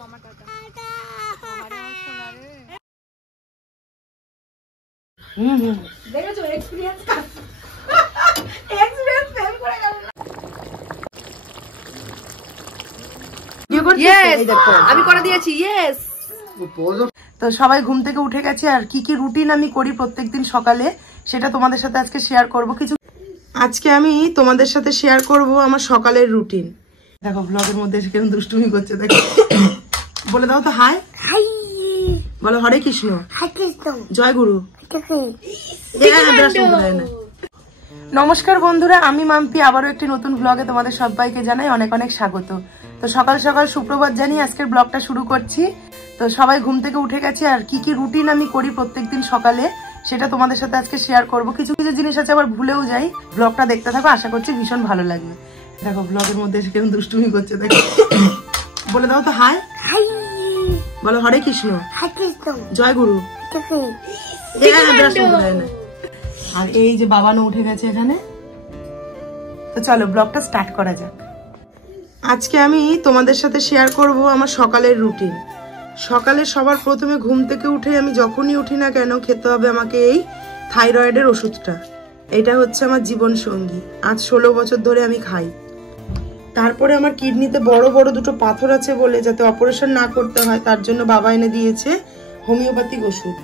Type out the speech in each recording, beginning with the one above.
মামা টাটা। আরে আমার সোনা রে। দেখেছো এক্সপেরিয়েন্স ফেল করে গেল। আমি করে দিয়েছি। ইয়েস। তো সবাই ঘুম থেকে উঠে গেছে আর কি কি রুটিন আমি করি প্রত্যেকদিন সকালে সেটা তোমাদের সাথে আজকে শেয়ার করব। কিছু আজকে আমি তোমাদের সাথে শেয়ার করব আমার সকালের রুটিন। দেখো ব্লগের মধ্যে এসে কেমন দুষ্টুমি করছে দেখো। বলে দাও তো হাই। হাই বলো হরে কৃষ্ণ। হরে কৃষ্ণ। জয় গুরু। নমস্কার বন্ধুরা, আমি মাম্পি আবারও একটি নতুন ব্লগে তোমাদের সবাইকে জানাই অনেক অনেক স্বাগত। তো সকাল সকাল সুপ্রভাত জানিয়ে আজকের ব্লগটা শুরু করছি। তো সবাই ঘুম থেকে উঠে গেছে আর কি কি রুটিন আমি করি প্রত্যেকদিন সকালে সেটা তোমাদের সাথে আজকে শেয়ার করব। কিছু কিছু জিনিস আছে আবার ভুলেও যাই। ব্লগটা দেখতে থাকো, আশা করছি ভীষণ ভালো লাগবে। দেখো ব্লগের মধ্যে এসে কেমন দুষ্টুমি করছে দেখো। বলে দাও তো হাই। হাই বলো হরে কৃষ্ণ। হরে কৃষ্ণ। জয় গুরু। আর এই যে বাবানও উঠে গেছে এখানে। তো চলো ব্লগটা স্টার্ট করা যাক। আজকে আমি তোমাদের সাথে শেয়ার করব আমার সকালের রুটিন। সকালে সবার প্রথমে ঘুম থেকে উঠে আমি যখনই উঠি না কেন খেতে হবে আমাকে এই থাইরয়েডের ওষুধটা। এটা হচ্ছে আমার জীবন সঙ্গী, আজ 16 বছর ধরে আমি খাই। তারপরে আমার কিডনিতে বড় বড় দুটো পাথর আছে বলে যাতে অপারেশন না করতে হয় তার জন্য বাবা এনে দিয়েছে হোমিওপ্যাথিক ওষুধ।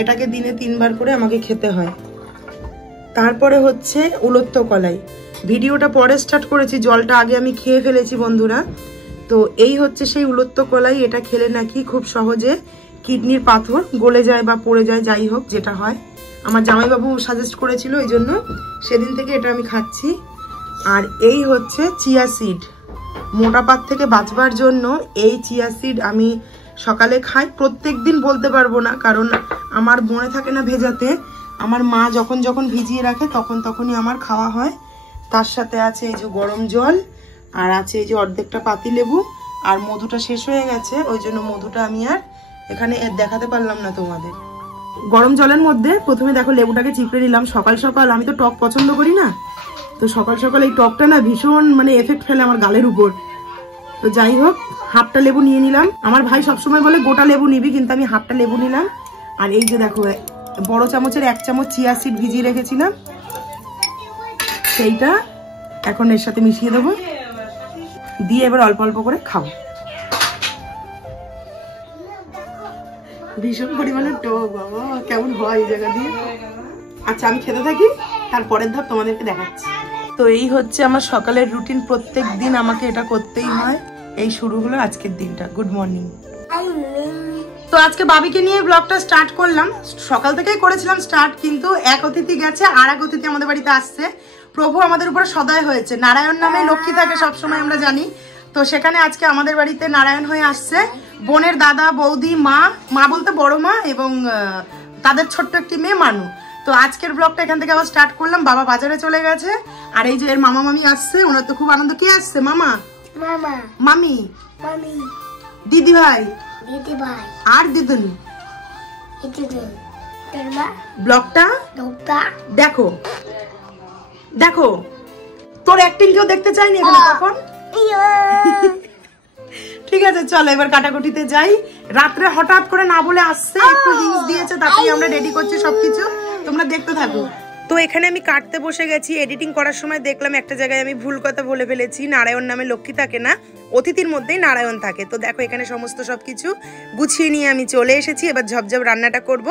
এটাকে দিনে 3 বার করে আমাকে খেতে হয়। তারপরে হচ্ছে উলত্ত কলাই। ভিডিওটা পরে স্টার্ট করেছি, জলটা আগে আমি খেয়ে ফেলেছি বন্ধুরা। তো এই হচ্ছে সেই উলত্ত কলাই। এটা খেলে নাকি খুব সহজে কিডনির পাথর গলে যায় বা পড়ে যায়, যাই হোক যেটা হয়। আমার জামাইবাবু সাজেস্ট করেছিল, এই জন্য সেদিন থেকে এটা আমি খাচ্ছি। আর এই হচ্ছে চিয়া সিড। মোটাপাত থেকে বাঁচবার জন্য এই চিয়া সিড আমি সকালে খাই। প্রত্যেক দিন বলতে পারবো না, কারণ আমার মনে থাকে না ভেজাতে। আমার মা যখন যখন ভিজিয়ে রাখে তখন তখনই আমার খাওয়া হয়। তার সাথে আছে এই যে গরম জল, আর আছে এই যে অর্ধেকটা পাতি লেবু। আর মধুটা শেষ হয়ে গেছে, ওই জন্য মধুটা আমি আর এখানে দেখাতে পারলাম না তোমাদের। গরম জলের মধ্যে প্রথমে দেখো লেবুটাকে চিপড়ে নিলাম। সকাল সকাল আমি তো টক পছন্দ করি না, তো সকাল সকাল এই টকটা না ভীষণ এফেক্ট ফেলে আমার গালের উপর। তো যাই হোক, হাফটা লেবু নিয়ে নিলাম। আমার ভাই সবসময় বলে গোটা লেবু নিবি, কিন্তু আমি হাফটা লেবু নিলাম। আর এই যে দেখো বড় চামচের 1 চামচ চিয়া সিড ভিজিয়ে রেখেছিলাম, সেইটা এখন এর সাথে মিশিয়ে দেবো, দিয়ে এবার অল্প অল্প করে খাবো। ভীষণ পরিমাণে টক, বাবা কেমন হয় এই জায়গা দিয়ে। আচ্ছা আমি খেতে থাকি, তারপরের ধাপ তোমাদেরকে দেখাচ্ছি। তো এই হচ্ছে আমার সকালের রুটিন। প্রত্যেক দিন আমাকে এটা করতেই হয়। এই শুরু হলো আজকের দিনটা। Good morning. তো আজকে বাবিকে নিয়ে ব্লগটা স্টার্ট করলাম। সকাল থেকেই করেছিলাম স্টার্ট, কিন্তু এক অতিথি গেছে আর এক অতিথি আমাদের বাড়িতে আসছে। প্রভু আমাদের উপরে সদয় হয়েছে। নারায়ণ নামে লক্ষ্মী থাকে সবসময়, আমরা জানি। তো সেখানে আজকে আমাদের বাড়িতে নারায়ণ হয়ে আসছে। বোনের দাদা বৌদি, মা বলতে বড় মা, এবং তাদের ছোট্ট একটি মেয়ে মানু। তো আজকের ব্লগটা এখান থেকে আবার স্টার্ট করলাম। বাবা বাজারে চলে গেছে, আর এই যে এর মামা মামি আসছে। ওনার তো খুব আনন্দ। কে আসছে? মামা, মামি, দিদি ভাই আর দিদুন। ব্লগটা দেখো দেখো। তোর অ্যাক্টিং কেউ দেখতে চাইনি এখানে তখন। ঠিক আছে চলো এবার কাটাকুটিতে যাই। রাত্রে হঠাৎ করে না বলে আসছে, একটু হিংস দিয়েছে, তাতেই আমরা রেডি করছি সবকিছু। তোমরা দেখতে থাকো। তো এখানে আমি কাটতে বসে গেছি। এডিটিং করার সময় দেখলাম একটা জায়গায় আমি ভুল কথা বলে ফেলেছি। নারায়ণ নামে লক্ষ্মী থাকে না, অতিথির মধ্যেই নারায়ণ থাকে। তো দেখো এখানে সমস্ত সবকিছু গুছিয়ে নিয়ে আমি চলে এসেছি। এবার ঝপঝপ রান্নাটা করব।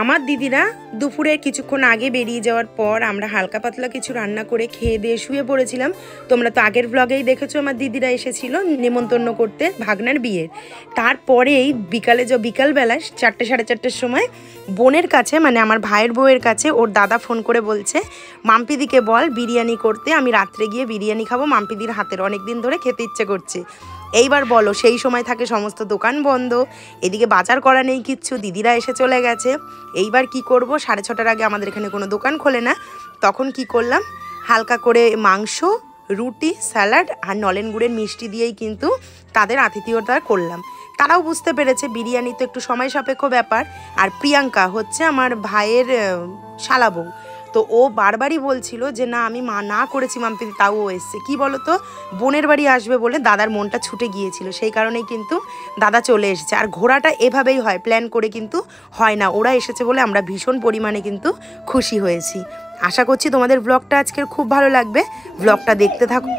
আমার দিদিরা দুপুরে কিছুক্ষণ আগে বেরিয়ে যাওয়ার পর আমরা হালকা পাতলা কিছু রান্না করে খেয়ে দিয়ে শুয়ে পড়েছিলাম। তোমরা তো আগের ব্লগেই দেখেছো আমার দিদিরা এসেছিল নেমন্তন্ন করতে ভাগনার বিয়ের। তারপরেই বিকালবেলায় 4টে সাড়ে 4টের সময় বোনের কাছে, মানে আমার ভাইয়ের বউয়ের কাছে ওর দাদা ফোন করে বলছে মাম্পিদিকে বল বিরিয়ানি করতে, আমি রাত্রে গিয়ে বিরিয়ানি খাবো, মাম্পিদির হাতের অনেকদিন ধরে খেতে ইচ্ছে করছে। এইবার বলো, সেই সময় থাকে সমস্ত দোকান বন্ধ, এদিকে বাজার করা নেই কিচ্ছু, দিদিরা এসে চলে গেছে। এইবার কি করব? 6:30টার আগে আমাদের এখানে কোনো দোকান খোলে না। তখন কি করলাম, হালকা করে মাংস, রুটি, স্যালাড আর নলেন গুড়ের মিষ্টি দিয়েই কিন্তু তাদের আতিথেয়তা করলাম। তারাও বুঝতে পেরেছে বিরিয়ানি তো একটু সময় সাপেক্ষ ব্যাপার। আর প্রিয়াঙ্কা হচ্ছে আমার ভাইয়ের শালা বউ, তো ও বারবারই বলছিল যে না আমি মা না করেছি মাম্পিদি, তাও ও এসছে। কি বলতো, বোনের বাড়ি আসবে বলে দাদার মনটা ছুটে গিয়েছিল, সেই কারণেই কিন্তু দাদা চলে এসেছে। আর ঘোরাটা এভাবেই হয়, প্ল্যান করে কিন্তু হয় না। ওরা এসেছে বলে আমরা ভীষণ পরিমাণে কিন্তু খুশি হয়েছি। আশা করছি তোমাদের ব্লগটা আজকের খুব ভালো লাগবে, ব্লগটা দেখতে থাকো।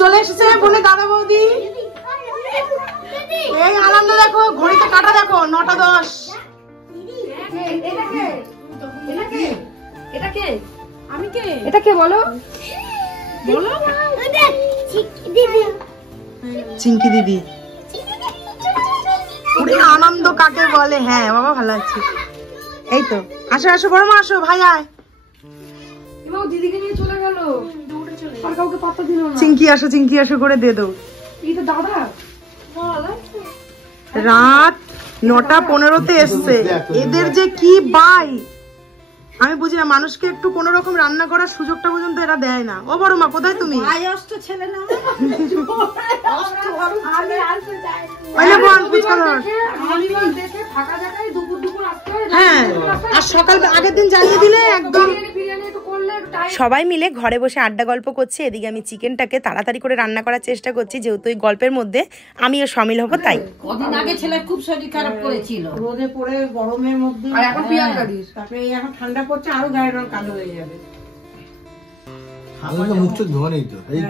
চলে এসেছে বলে দাদা বৌদি, এই আনন্দ দেখো, ঘড়িতে কাটা দেখো 9:10। এটা কে বলো? চিঙ্কি দিদি। আনন্দ কাকে বলে? হ্যাঁ বাবা ভালো আছে। এই তো আসো আসো বড় মা আসো, ভাই আয়। দিদিকে নিয়ে চলে গেল, আর কাউকে পাত্তা দিল না। চিঙ্কি আসো করে দিয়ে দাও। এই তো দাদা রাত 9:15-তে এসছে। এদের যে কি বাই আমি বুঝি না, মানুষকে একটু কোন রকম রান্না করার সুযোগটা পর্যন্ত এরা দেয় না। ও বড় মা কোথায় তুমি? ছেলে না হ্যাঁ, আর সকাল আগের দিন জানিয়ে দিলে একদম। সবাই মিলে ঘরে বসে আড্ডা গল্প করছে, এদিকে আমি চিকেনটাকে তাড়াতাড়ি করে রান্না করার চেষ্টা করছি, যেহেতু এই গল্পের মধ্যে আমিও শামিল হব। তাই কদিন আগে ছেলে খুব শরীর খারাপ করেছিল, রোদে পড়ে গরমের মধ্যে, আর এখন প্রিয়াঙ্কা দিস, তারপরে এখন ঠান্ডা পড়ছে, আরো গায়ের রং কালো হয়ে যাবে। মুখটা ধোয়া নেই তো, এই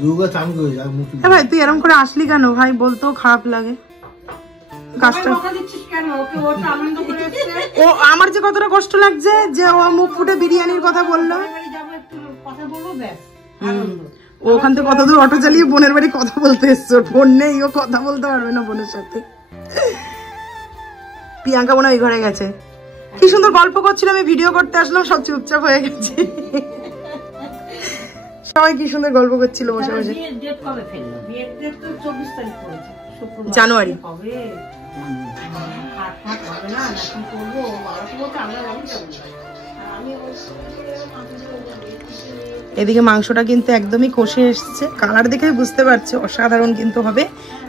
দুগা চান করে যা মুখ। ভাই তুই এরকম করে আসলি কেন ভাই, বলতেও খারাপ লাগে। ও আমার যে কতটা কষ্ট লাগছে যে ও মুখ ফুটে বিরিয়ানির কথা বললো। ও ওখান থেকে কত দূর অটো চালিয়ে বোনের বাড়ি কথা বলতে এসছো, ফোন নেই, ও কথা বলতে পারবে না বোনের সাথে। প্রিয়াঙ্কা বোন ওই ঘরে গেছে, কি সুন্দর গল্প করছিল, আমি ভিডিও করতে আসলাম, সব চুপচাপ হয়ে গেছে। সবাই কি সুন্দর গল্প করছিল বসে বসে। জানুয়ারি। এদিকে মাংসটা কিন্তু একদমই কষে এসছে, কালার দেখে বুঝতে পারছো অসাধারণ কিন্তু হবে।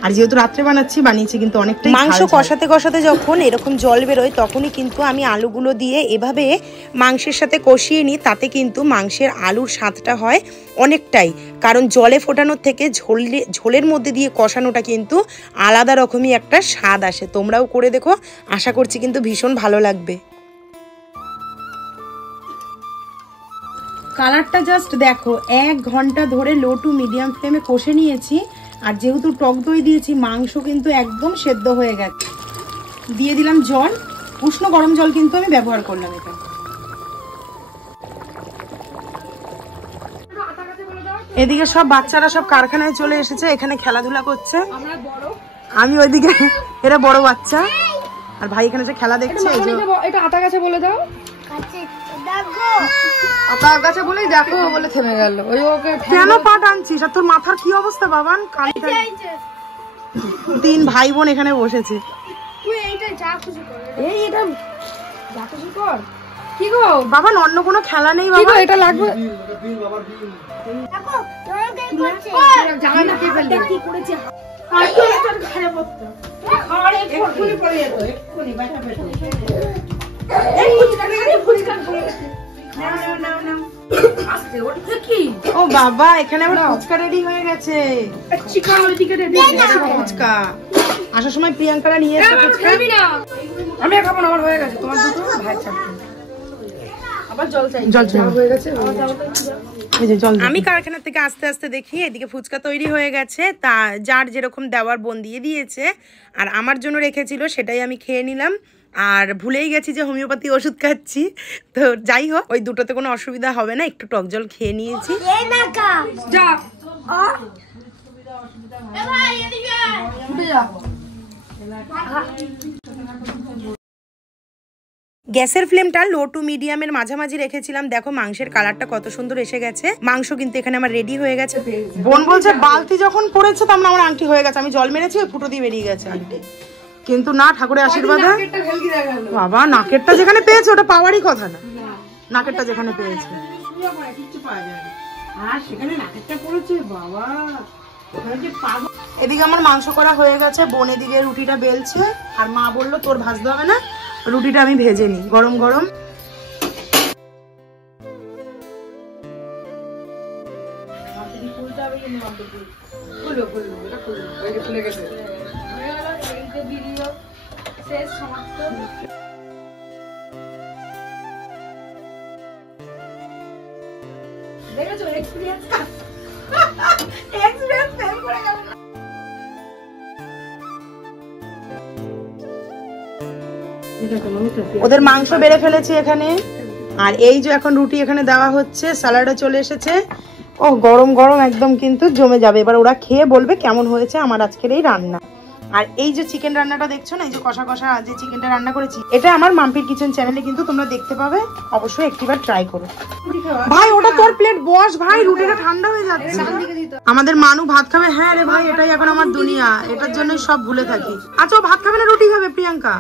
আর যেহেতু রাত্রে বানিয়েছি কিন্তু অনেকটাই। মাংস কষাতে কষাতে যখন এরকম জল বেরোয় তখনই কিন্তু আমি আলুগুলো দিয়ে এভাবে মাংসের সাথে কষিয়ে নিই, তাতে কিন্তু মাংসের আলুর স্বাদটা হয় অনেকটাই। কারণ জলে ফোটানোর থেকে ঝোলের মধ্যে দিয়ে কষানোটা কিন্তু আলাদা রকমই একটা স্বাদ আসে। তোমরাও করে দেখো, আশা করছি কিন্তু ভীষণ ভালো লাগবে। কালারটা জাস্ট দেখো, 1 ঘন্টা ধরে লো টু মিডিয়াম ফ্লেমে কষে নিয়েছি। আর যেহেতু টক দই দিয়েছি, মাংস কিন্তু একদম সেদ্ধ হয়ে গেছে। দিয়ে দিলাম জল, উষ্ণ গরম জল কিন্তু আমি ব্যবহার করলাম এখানে। এদিকে সব বাচ্চারা সব কারখানায় চলে এসেছে, এখানে খেলাধুলা করছে। আমি ওইদিকে, এরা বড় বাচ্চা, আর ভাই এখানে যে খেলা দেখছে। এটা আতা গাছে বলে দাও, আতা গাছে বলেই দেখো বলে থেমে গেল। ওই ওকে কেন পা টানছিস? আর তোর মাথার কি অবস্থা বাবান? 3 ভাই বোন এখানে বসেছে। কি গো বাবান, অন্য কোনো খেলা নেই বাবা? এটা লাগবে। ও বাবা, এখানে আবার ফুচকা রেডি হয়ে গেছে। ফুচকা আসার সময় প্রিয়াঙ্কারা নিয়ে এসে ফুচকা। আমি খাবো না, আমার হয়ে গেছে। তোমার দুটো ভাই ছাড়বে, আবার জল চাই। জল হয়ে গেছে। আমি কারখানা থেকে আস্তে আস্তে দেখি এদিকে ফুচকা তৈরি হয়ে গেছে, তা যার যেরকম দেওয়ার বোন দিয়ে দিয়েছে, আর আমার জন্য রেখেছিল সেটাই আমি খেয়ে নিলাম। আর ভুলেই গেছি যে হোমিওপ্যাথি ওষুধ খাচ্ছি, তো যাই হোক ওই দুটোতে কোনো অসুবিধা হবে না। একটু টক জল খেয়ে নিয়েছি। গ্যাসের ফ্লেমটা লো টু মিডিয়ামের মাঝামাঝি রেখেছিলাম। দেখো মাংসের কালারটা কত সুন্দর এসে গেছে। মাংস কিন্তু এখানে আমার রেডি হয়ে গেছে। বোন বলছে বালতি যখন পড়েছে তখন আমার আংটি হয়ে গেছে, আমি জল মেরেছি ওই ফুটো দিয়ে বেরিয়ে গেছে আংটি। কিন্তু না, ঠাকুরের আশীর্বাদে বাবা নাকেরটা যেখানে পেয়েছে ওটা পাওয়ারই কথা না, নাকেরটা যেখানে পেয়েছে। এদিকে আমার মাংস করা হয়ে গেছে, বোন এদিকে রুটিটা বেলছে, আর মা বললো তোর ভাজতে হবে না, রুটিটা আমি ভেজে নিই গরম গরম। ওদের মাংস বেড়ে ফেলেছি এখানে, আর এই যে এখন রুটি এখানে দেওয়া হচ্ছে, স্যালাডও চলে এসেছে। ও গরম গরম একদম কিন্তু জমে যাবে। এবার ওরা খেয়ে বলবে কেমন হয়েছে আমার আজকের এই রান্না। আর এই যে চিকেন রান্নাটা দেখছো না, এই যে কষা কষা যে চিকেনটা রান্না করেছি, এটা আমার মাম্পির কিচেন চ্যানেলে কিন্তু তোমরা দেখতে পাবে, অবশ্যই একটিবার ট্রাই করো। ভাই ওটা তোর প্লেট বস ভাই, রুটিটা ঠান্ডা হয়ে যাচ্ছে। আমাদের মানু ভাত খাবে। হ্যাঁ রে ভাই, এটাই এখন আমার দুনিয়া, এটার জন্যই সব ভুলে থাকি। আচ্ছা ও ভাত খাবে না, রুটি খাবে প্রিয়াঙ্কা?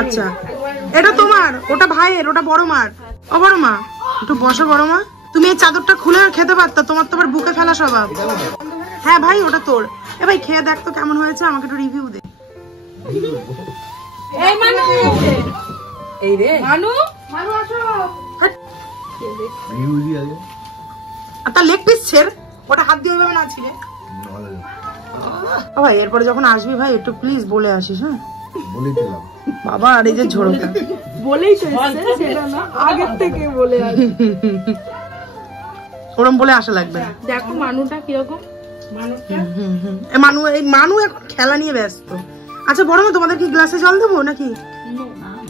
আচ্ছা এটা তোমার, ওটা ভাইয়ের, ওটা বড় মার। ও বড় মা একটু বসো। বড় মা তুমি এই চাদরটা খুলে খেতে পারতা, তোমার তো আবার বুকে ফেলা স্বভাব। হ্যাঁ ভাই ওটা তোর। এ ভাই খেয়ে দেখ তো কেমন হয়েছে, আমাকে একটু রিভিউ দে। এই মানু, এই রে মানু, মানু আসো। আর তার লেগ পিস ছেড়, ওটা হাত দিয়ে ওইভাবে না ছিলে। ভাই এরপরে যখন আসবি ভাই একটু প্লিজ বলে আসিস। হ্যাঁ বলেছিলাম বাবা, আর এই যে ঝোড়োটা বলেই তো এসেছে, সেটা না আগের থেকে বলে আসি। ওরম বলে আসা লাগবে। দেখো মানুটা কিরকম, মানু এই মানু এখন খেলা নিয়ে ব্যস্ত। আচ্ছা বড় মা তোমাদের কি গ্লাসে জল দেবো নাকি?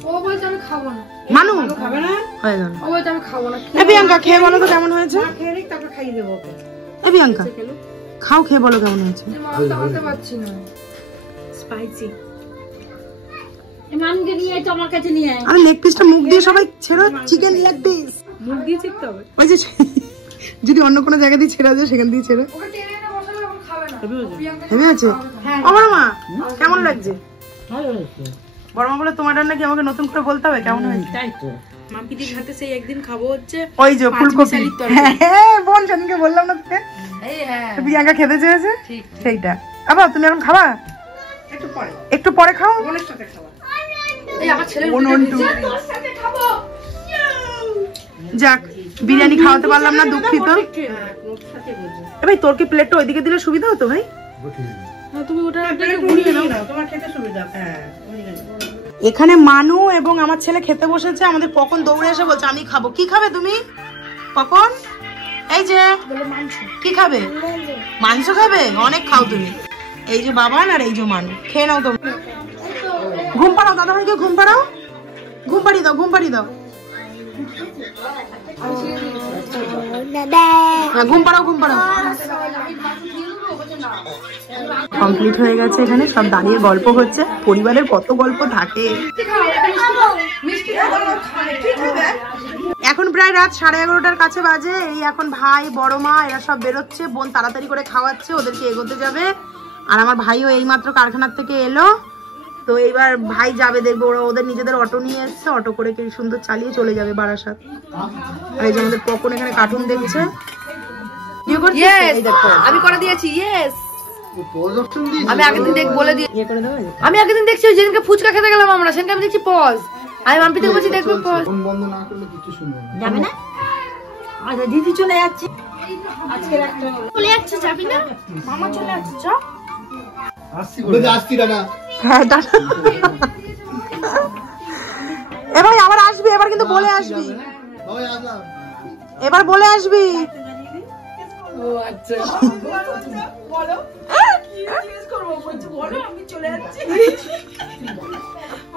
ও বলছে আমি খাবো না। মানু খাবে না, হয়ে গেল। ও বলছে আমি খাবো না। এ প্রিয়াঙ্কা খেয়ে বলো তো কেমন হয়েছে। খেয়ে নিক তারপর খাইয়ে দেবো ওকে। এ প্রিয়াঙ্কা খাও, খেয়ে বলো কেমন হয়েছে। আমি তাকাতে পারছি না, স্পাইসি। মানুষকে নিয়ে আয়, আমার কাছে নিয়ে আয়। আরে লেগ পিসটা মুখ দিয়ে সবাই ছেড়ো, চিকেন লেগ পিস মুখ দিয়ে চিপতে হবে। ওই যে যদি অন্য কোনো জায়গা দিয়ে ছেড়া যায় সেখান দিয়ে ছেড়ে। ওকে টেনে এনে বসালে এখন খাবে না। হেভি আছে। ও বড় মা কেমন লাগছে? বড় মা বলে তোমার রান্না কি আমাকে নতুন করে বলতে হবে কেমন হয়েছে? তাই তো মাম্পিদির হাতে সেই একদিন খাবো হচ্ছে ওই যে ফুলকপি। হ্যাঁ বোন সেদিনকে বললাম না তোকে, এই হ্যাঁ প্রিয়াঙ্কা খেতে চেয়েছে ঠিক সেইটা। আবার তুমি এখন খাবা? একটু পরে, একটু পরে খাও। বোনের সাথে খাবো। এই আমার ছেলে তোর সাথে খাবো। যাক বিরিয়ানি খাওয়াতে পারলাম না, দুঃখিত। ভাই তোর কি প্লেটটা ওইদিকে দিলে সুবিধা হতো ভাই? তুমি ওটা ঘুরিয়ে নাও, তোমার খেতে সুবিধা। এখানে মানু এবং আমার ছেলে খেতে বসেছে। আমাদের পকন দৌড়ে এসে বলছে আমি খাবো। কি খাবে তুমি পকন? এই যে কি খাবে? মাংস খাবে? অনেক খাও তুমি। এই যে বাবান আর এই যে মানু, খেয়ে নাও তো। ঘুম পাড়াও দাদা ভাইকে, ঘুম পাড়াও, ঘুম পাড়িয়ে দাও, ঘুম পাড়িয়ে দাও। ঘুম পাড়াও, ঘুম পাড়াও। কমপ্লিট হয়ে গেছে। এখানে সব দাঁড়িয়ে গল্প হচ্ছে, পরিবারের কত গল্প থাকে। এখন প্রায় রাত 11:30টার কাছে বাজে। এই এখন ভাই বড় মা এরা সব বেরোচ্ছে, বোন তাড়াতাড়ি করে খাওয়াচ্ছে, ওদেরকে এগোতে যাবে। আর আমার ভাইও এইমাত্র কারখানার থেকে এলো, তো এইবার ভাই যাবে দেখবো। ওরা ওদের নিজেদের অটো নিয়ে এসছে, অটো করে কি সুন্দর চালিয়ে চলে যাবে বারাসাত। আর এই যে আমাদের পকন এখানে কার্টুন দেখছে। আমি করে দিয়েছি। ইয়েস আমি আগের দিন বলে দিয়ে আমি আগের দিন দেখছি যেদিনকে ফুচকা খেতে গেলাম আমরা, সেদিনকে আমি দেখছি পজ। আমি মাম্পি থেকে বলছি দেখবো পজ। ফোন বন্ধ না করলে কিছু শুনবে না। যাবে না? আচ্ছা দিদি চলে যাচ্ছে, আজকে একটা চলে যাচ্ছে, যাবি না? মামা চলে আসছে, চ আসছি দাদা। হ্যাঁ টাটা। এবার আবার আসবি, এবার কিন্তু বলে আসবি, বাবা আসলাম। এবার বলে আসবি। ও আচ্ছা বলো কি জিজ্ঞেস করবো, বলছি বলো আমি চলে যাচ্ছি,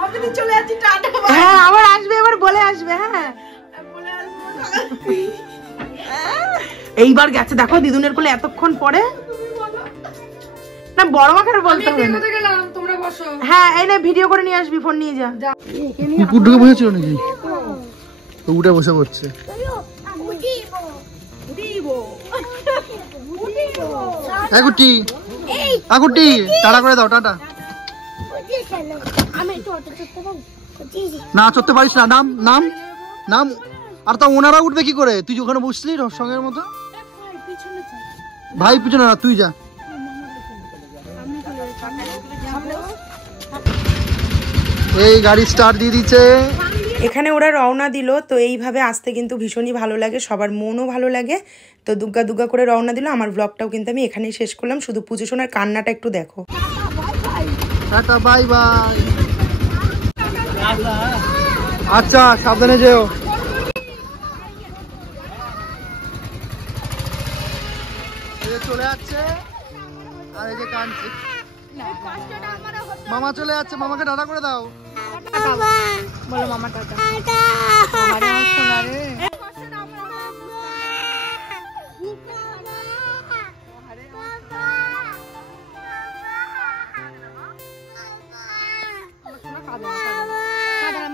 আমি চলে যাচ্ছি, টাটা। হ্যাঁ আবার আসবে, এবার বলে আসবে। হ্যাঁ বলে আসবো। এইবার গেছে দেখো দিদুনের কোলে এতক্ষণ পরে। না বড় মাকে বলতে হবে না। গেলাম তোমরা বসো। হ্যাঁ এই নে ভিডিও করে নিয়ে আসবি, ফোন নিয়ে যা। কুকুর ঢুকে বসেছিল নাকি? তো উঠে বসে পড়ছে। আগুটি আগুটি টাটা করে দাও, টাটা। না চড়তে পারিস না, নাম নাম নাম। আর তা ওনারা উঠবে কি করে? তুই ওখানে বসলি সঙ্গের মতো। ভাই পিছনে না, তুই যা। এই গাড়ি স্টার্ট দিয়ে দিচ্ছে। এখানে ওরা রওনা দিল, তো এইভাবে আসতে কিন্তু ভীষণই ভালো লাগে, সবার মনও ভালো লাগে। তো দুগ্গা দুগ্গা করে রওনা দিল। আমার ব্লগটাও কিন্তু আমি এখানেই শেষ করলাম। শুধু পুজো সোনার কান্নাটা একটু দেখো। Tata bye bye. আচ্ছা সাবধানে যেও। চলে যাচ্ছে আর এই যে কাঁদছে। মামা চলে যাচ্ছে, মামাকে টাটা করে দাও। বলো মামা টাটা।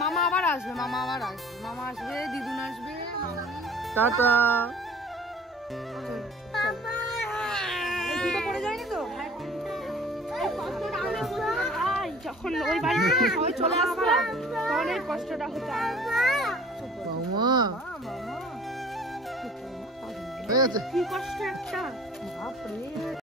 মামা আবার আসবে, মামা আবার আসবে, মামা আসবে, দিদুন আসবে। টাটা। পড়ে যায়নি তো যখন ওই বাড়িতে সবাই চলে আসবে তখন এই কষ্টটা হতো। মামা হয়ে গেছে। কি কষ্ট একটা।